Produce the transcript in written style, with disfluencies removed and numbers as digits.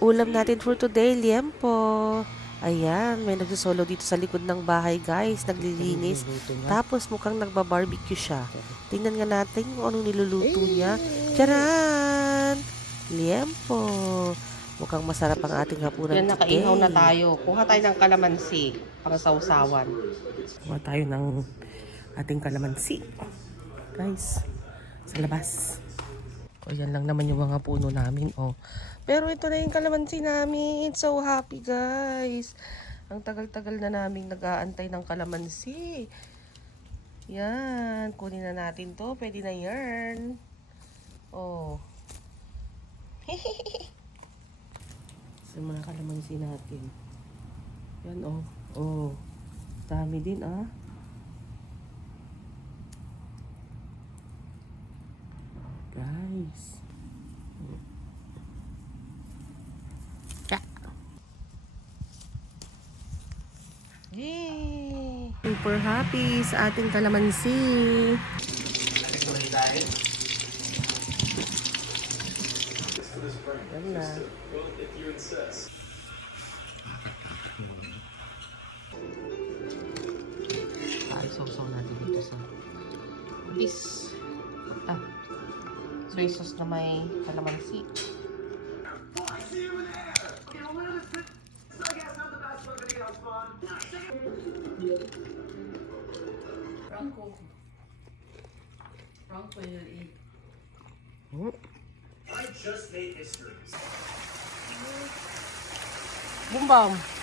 Ulam natin for today, liempo. Ayan, may nagsosolo dito sa likod ng bahay, guys. Naglilinis. Tapos mukhang nagbabarbecue siya. Tingnan nga natin kung anong niluluto niya. Tiyaran! Liempo. Mukhang masarap ang ating hapunan Yan, today. nakaihaw na tayo. Kuha tayo ng kalamansi para sausawan. Kuha tayo ng ating kalamansi. Guys, sa labas. O, yan lang naman yung mga puno namin, oh. Pero ito na yung kalamansi namin. So happy, guys. Ang tagal-tagal na namin nag-aantay ng kalamansi. Yan. Kunin na natin to. Pwede na yarn. Oh. Sa mga kalamansi natin. Yan, oh. Oh. Dami din, ah. Guys. Yay! Super happy sa ating kalamansi. Yan na. Sausaw natin dito sa this. Soy sauce na may kalamansi. Franco will eat. I just made history. Boom bomb.